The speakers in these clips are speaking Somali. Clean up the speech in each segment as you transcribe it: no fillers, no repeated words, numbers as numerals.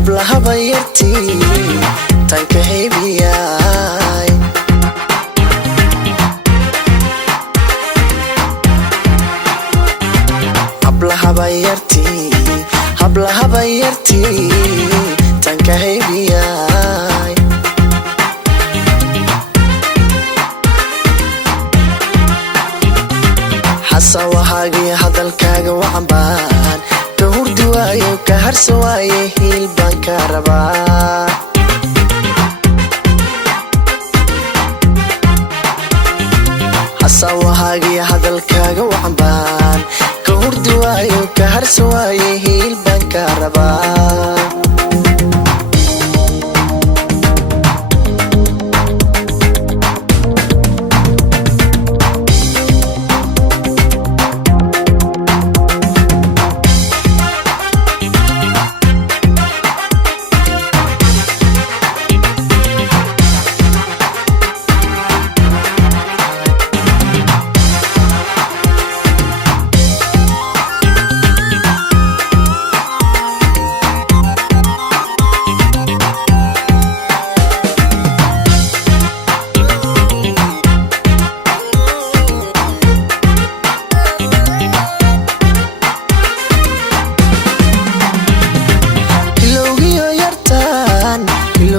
hablaha bayarti tanka heebiyay hablaha bayarti tanka heebiyay xasawahagi hadalkaaga wacanbaan ka hurdi waayo ka harso waaye hiil baan ka rabaa xasawahagi hadalkaaga wacanbaan ka hurdi waayo ka harso waaye hiil baan ka rabaa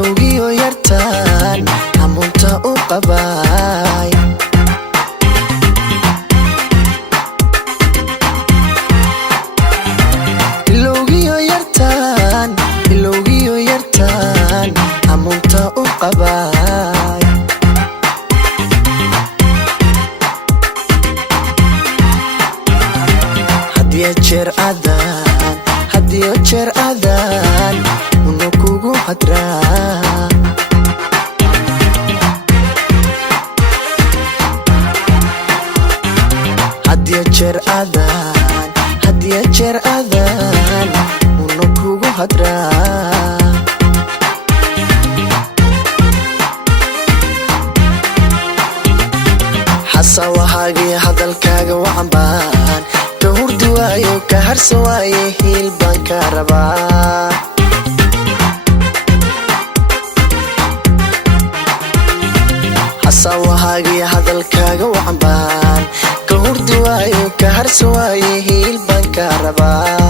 ilowgiyo yartaan hamunta u qabaay hadiyo jeer aadaan una kugu hadraa hadiyo jeer aadaan una kugu hadraa xasawahagi hadalkaaga wacanbaan ka hurdi waayo ka harso waaye hiil baan ka rabaa xasawahagi hadalkaaga wacanbaan ka hurdi waayo ka harso waaye hiil baan ka rabaa